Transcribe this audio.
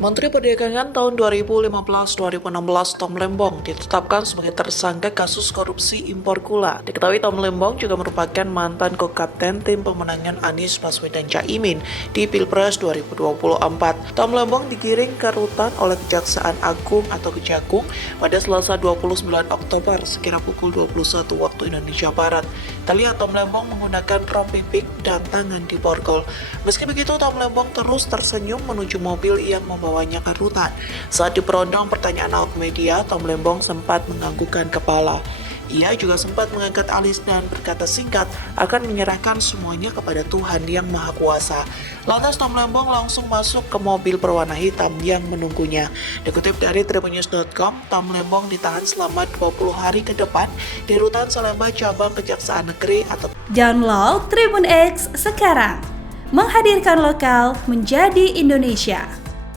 Menteri Perdagangan tahun 2015-2016 Tom Lembong ditetapkan sebagai tersangka kasus korupsi impor gula. Diketahui Tom Lembong juga merupakan mantan co-kapten tim pemenangan Anies Baswedan Caimin di Pilpres 2024. Tom Lembong digiring ke rutan oleh Kejaksaan Agung atau Kejagung pada Selasa 29 Oktober sekira pukul 21 waktu Indonesia Barat. Terlihat Tom Lembong menggunakan rompi pik dan tangan di borgol. Meski begitu, Tom Lembong terus tersenyum menuju mobil yang membawanya ke rutan. Saat diperondong pertanyaan awak media, Tom Lembong sempat menganggukkan kepala. Ia juga sempat mengangkat alis dan berkata singkat akan menyerahkan semuanya kepada Tuhan Yang Maha Kuasa. Lantas Tom Lembong langsung masuk ke mobil berwarna hitam yang menunggunya. Dikutip dari tribunnews.com, Tom Lembong ditahan selama 20 hari ke depan di rutan Salemba Cabang Kejaksaan Negeri atau Download Tribun X sekarang, menghadirkan lokal menjadi Indonesia.